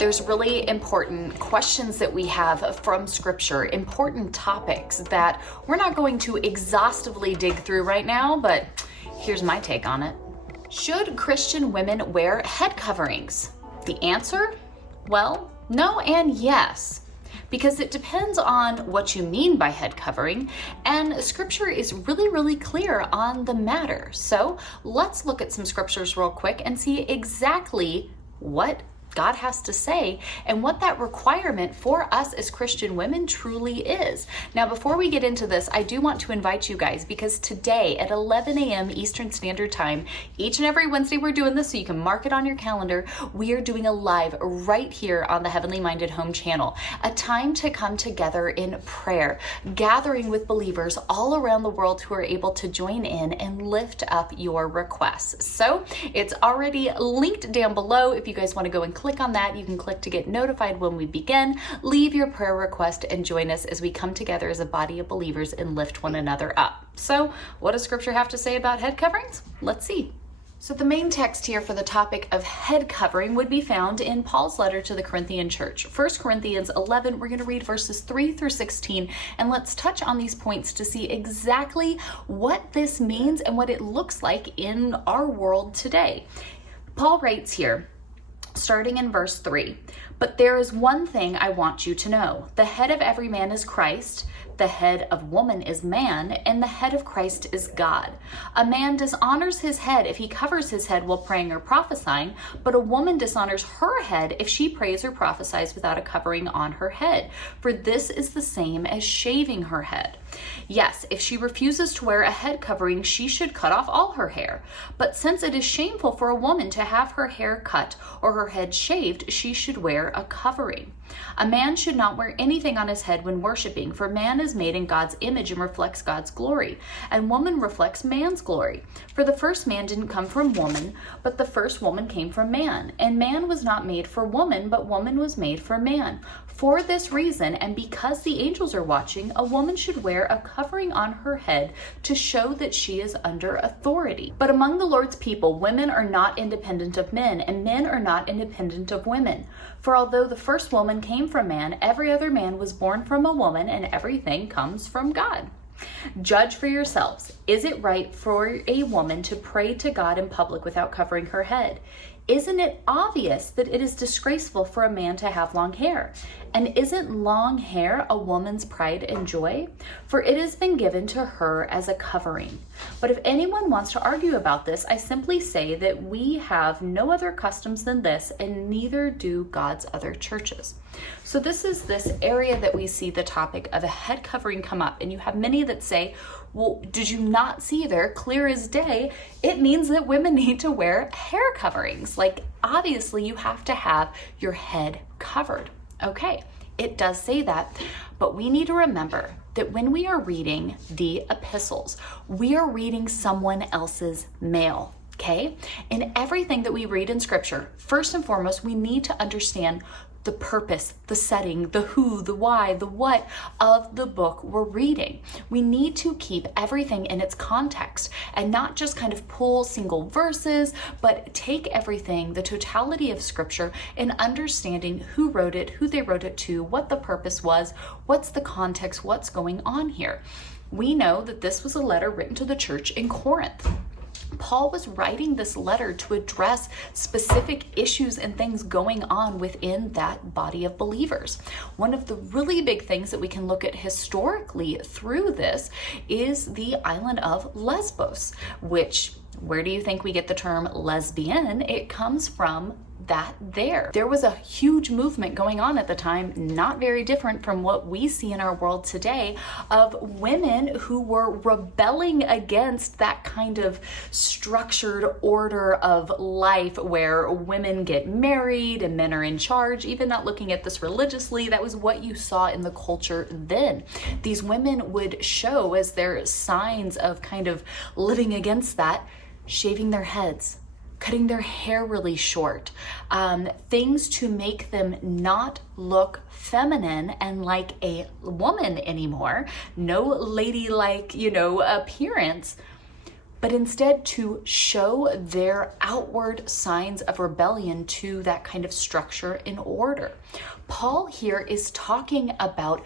There's really important questions that we have from Scripture, important topics that we're not going to exhaustively dig through right now, but here's my take on it. Should Christian women wear head coverings? The answer? Well, no and yes. Because it depends on what you mean by head covering, and Scripture is really clear on the matter. So let's look at some scriptures real quick and see exactly what God has to say and what that requirement for us as Christian women truly is. Now, before we get into this, I do want to invite you guys, because today at 11 a.m. Eastern Standard Time, each and every Wednesday we're doing this, so you can mark it on your calendar. We are doing a live right here on the Heavenly Minded Home channel, a time to come together in prayer, gathering with believers all around the world who are able to join in and lift up your requests. So it's already linked down below. If you guys want to go and click on that, you can click to get notified when we begin. Leave your prayer request and join us as we come together as a body of believers and lift one another up. So what does Scripture have to say about head coverings? Let's see. So the main text here for the topic of head covering would be found in Paul's letter to the Corinthian church. 1 Corinthians 11, we're going to read verses 3 through 16, and let's touch on these points to see exactly what this means and what it looks like in our world today. Paul writes here, starting in verse 3, "But there is one thing I want you to know. The head of every man is Christ, the head of woman is man, and the head of Christ is God. A man dishonors his head if he covers his head while praying or prophesying, but a woman dishonors her head if she prays or prophesies without a covering on her head. For this is the same as shaving her head. Yes, if she refuses to wear a head covering, she should cut off all her hair. But since it is shameful for a woman to have her hair cut or her head shaved, she should wear a covering. A man should not wear anything on his head when worshiping, for man is made in God's image and reflects God's glory, and woman reflects man's glory. For the first man didn't come from woman, but the first woman came from man. And man was not made for woman, but woman was made for man. For this reason, and because the angels are watching, a woman should wear a covering on her head to show that she is under authority. But among the Lord's people, women are not independent of men, and men are not independent of women. For although the first woman came from man, every other man was born from a woman, and everything comes from God. Judge for yourselves. Is it right for a woman to pray to God in public without covering her head? Isn't it obvious that it is disgraceful for a man to have long hair? And isn't long hair a woman's pride and joy? For it has been given to her as a covering. But if anyone wants to argue about this, I simply say that we have no other customs than this, and neither do God's other churches." So this is this area that we see the topic of a head covering come up, and you have many that say, well, did you not see there, clear as day, it means that women need to wear hair coverings. Like, obviously you have to have your head covered. Okay, it does say that, but we need to remember that when we are reading the epistles, we are reading someone else's mail. Okay? In everything that we read in Scripture, first and foremost, we need to understand the purpose, the setting, the who, the why, the what of the book we're reading. We need to keep everything in its context and not just kind of pull single verses, but take everything, the totality of Scripture, and understanding who wrote it, who they wrote it to, what the purpose was, what's the context, what's going on here. We know that this was a letter written to the church in Corinth. Paul was writing this letter to address specific issues and things going on within that body of believers. One of the really big things that we can look at historically through this is the island of Lesbos, which, where do you think we get the term lesbian? It comes from that there. There was a huge movement going on at the time, not very different from what we see in our world today, of women who were rebelling against that kind of structured order of life where women get married and men are in charge. Even not looking at this religiously, that was what you saw in the culture then. These women would show as their signs of kind of living against that, shaving their heads, cutting their hair really short, things to make them not look feminine and like a woman anymore, no ladylike, appearance. but instead to show their outward signs of rebellion to that kind of structure and order. Paul here is talking about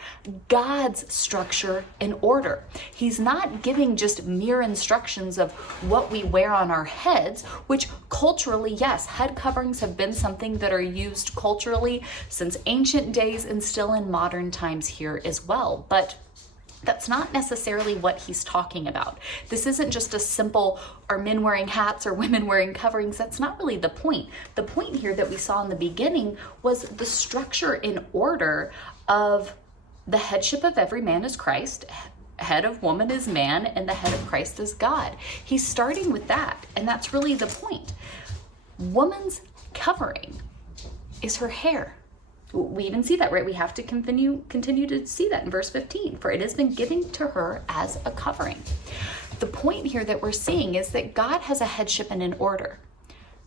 God's structure and order. He's not giving just mere instructions of what we wear on our heads, which culturally, yes, head coverings have been something that are used culturally since ancient days and still in modern times here as well. But that's not necessarily what he's talking about. This isn't just a simple, are men wearing hats or women wearing coverings? That's not really the point. The point here that we saw in the beginning was the structure and order of the headship of every man is Christ, head of woman is man, and the head of Christ is God. He's starting with that, and that's really the point. Woman's covering is her hair. We even see that, right? We have to continue to see that in verse 15. For it has been given to her as a covering. The point here that we're seeing is that God has a headship and an order.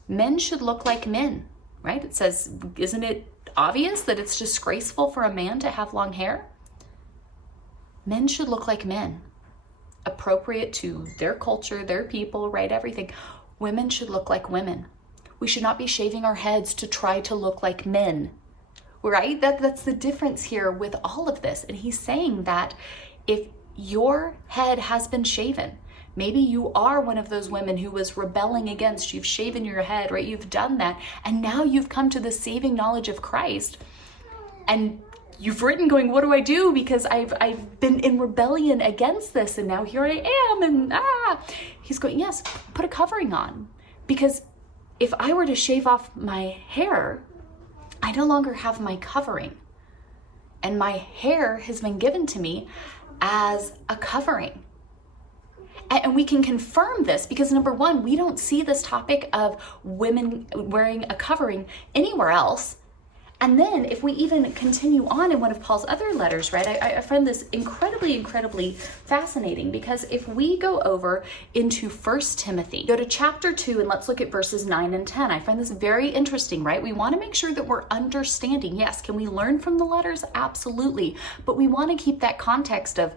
Men should look like men, right? It says, isn't it obvious that it's disgraceful for a man to have long hair? Men should look like men, appropriate to their culture, their people, right? Everything. Women should look like women. We should not be shaving our heads to try to look like men. Right? That's the difference here with all of this. And he's saying that if your head has been shaven, maybe you are one of those women who was rebelling against, you've shaven your head, right? You've done that. And now you've come to the saving knowledge of Christ. And you've written going, what do I do? Because I've been in rebellion against this. And now here I am. And he's going, yes, put a covering on. Because if I were to shave off my hair, I no longer have my covering, and my hair has been given to me as a covering. And we can confirm this because, number one, we don't see this topic of women wearing a covering anywhere else. And then if we even continue on in one of Paul's other letters, right, I find this incredibly fascinating, because if we go over into 1 Timothy, go to chapter 2, and let's look at verses 9 and 10. I find this very interesting, right? We want to make sure that we're understanding. Yes, can we learn from the letters? Absolutely. But we want to keep that context of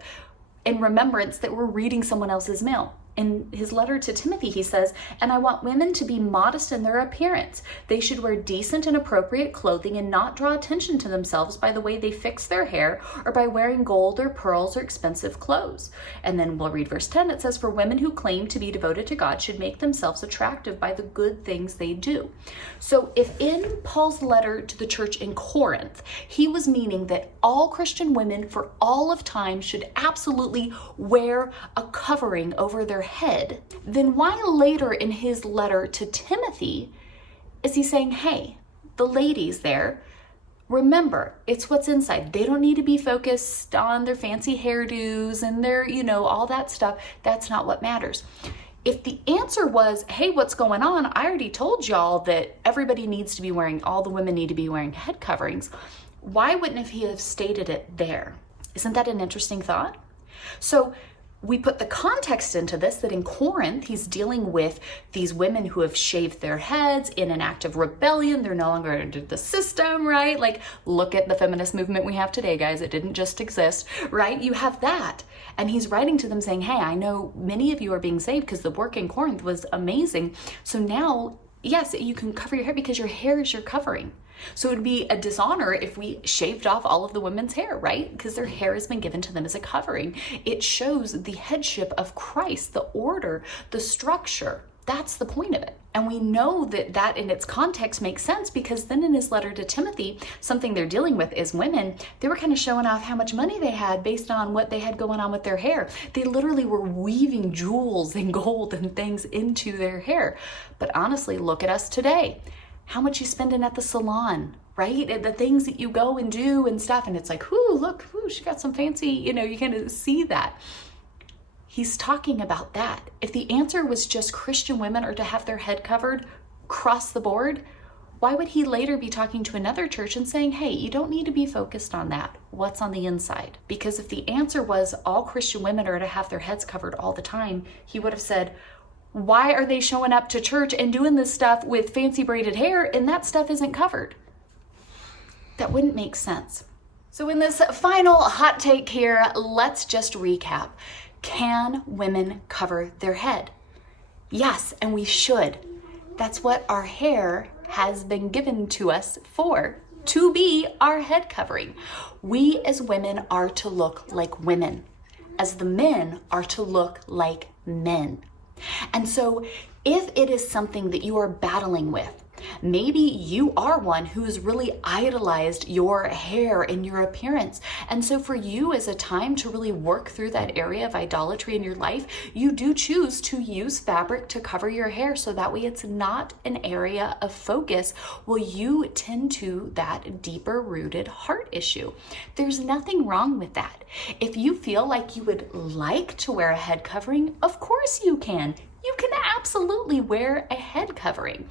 in remembrance that we're reading someone else's mail. In his letter to Timothy, he says, and I want women to be modest in their appearance. They should wear decent and appropriate clothing and not draw attention to themselves by the way they fix their hair or by wearing gold or pearls or expensive clothes. And then we'll read verse 10. It says, for women who claim to be devoted to God should make themselves attractive by the good things they do. So if in Paul's letter to the church in Corinth, he was meaning that all Christian women for all of time should absolutely wear a covering over their head, then why later in his letter to Timothy is he saying, hey, the ladies there, remember, it's what's inside. They don't need to be focused on their fancy hairdos and their, all that stuff. That's not what matters. If the answer was, hey, what's going on? I already told y'all that everybody needs to be wearing, all the women need to be wearing head coverings. Why wouldn't he have stated it there? Isn't that an interesting thought? So we put the context into this, that in Corinth, he's dealing with these women who have shaved their heads in an act of rebellion. They're no longer under the system, right? Like, look at the feminist movement we have today, guys. It didn't just exist, right? You have that. And he's writing to them saying, hey, I know many of you are being saved because the work in Corinth was amazing. So now, yes, you can cover your hair because your hair is your covering. So it would be a dishonor if we shaved off all of the women's hair, right? Because their hair has been given to them as a covering. It shows the headship of Christ, the order, the structure. That's the point of it. And we know that that in its context makes sense, because then in his letter to Timothy, something they're dealing with is women. They were kind of showing off how much money they had based on what they had going on with their hair. They literally were weaving jewels and gold and things into their hair. But honestly, look at us today. How much you spending at the salon, right? The things that you go and do and stuff. And it's like, whoo, look, whoo, she got some fancy, you kind of see that. He's talking about that. If the answer was just Christian women are to have their head covered across the board, why would he later be talking to another church and saying, hey, you don't need to be focused on that. What's on the inside? Because if the answer was all Christian women are to have their heads covered all the time, he would have said, why are they showing up to church and doing this stuff with fancy braided hair and that stuff isn't covered? That wouldn't make sense. So in this final hot take here, let's just recap. Can women cover their head? Yes, and we should. That's what our hair has been given to us for, to be our head covering. We as women are to look like women, as the men are to look like men. And so if it is something that you are battling with, maybe you are one who's really idolized your hair and your appearance. And so for you as a time to really work through that area of idolatry in your life, you do choose to use fabric to cover your hair so that way it's not an area of focus while you tend to that deeper rooted heart issue. There's nothing wrong with that. If you feel like you would like to wear a head covering, of course you can. You can absolutely wear a head covering.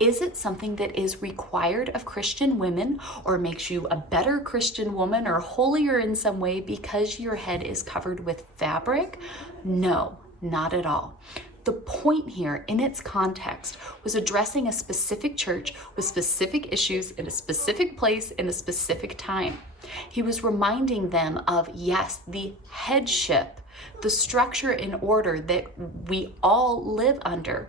Is it something that is required of Christian women or makes you a better Christian woman or holier in some way because your head is covered with fabric? No, not at all. The point here in its context was addressing a specific church with specific issues in a specific place in a specific time. He was reminding them of, yes, the headship, the structure and order that we all live under,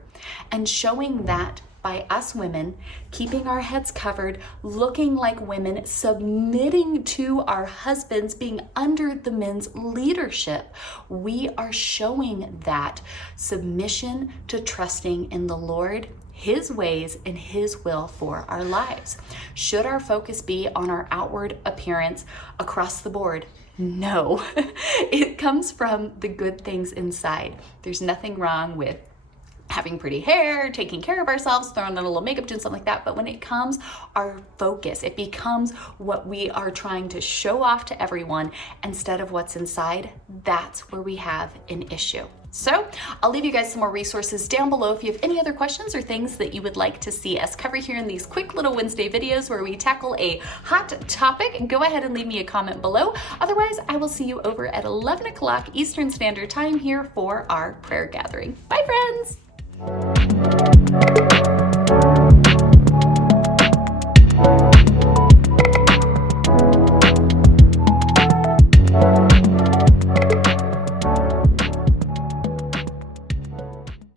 and showing that by us women keeping our heads covered, looking like women, submitting to our husbands, being under the men's leadership, we are showing that submission to trusting in the Lord, His ways, and His will for our lives. Should our focus be on our outward appearance across the board? No, it comes from the good things inside. There's nothing wrong with having pretty hair, taking care of ourselves, throwing on a little makeup, doing something like that. But when it comes our focus, it becomes what we are trying to show off to everyone instead of what's inside. That's where we have an issue. So I'll leave you guys some more resources down below if you have any other questions or things that you would like to see us cover here in these quick little Wednesday videos where we tackle a hot topic. Go ahead and leave me a comment below. Otherwise, I will see you over at 11 o'clock Eastern Standard Time here for our prayer gathering. Bye, friends.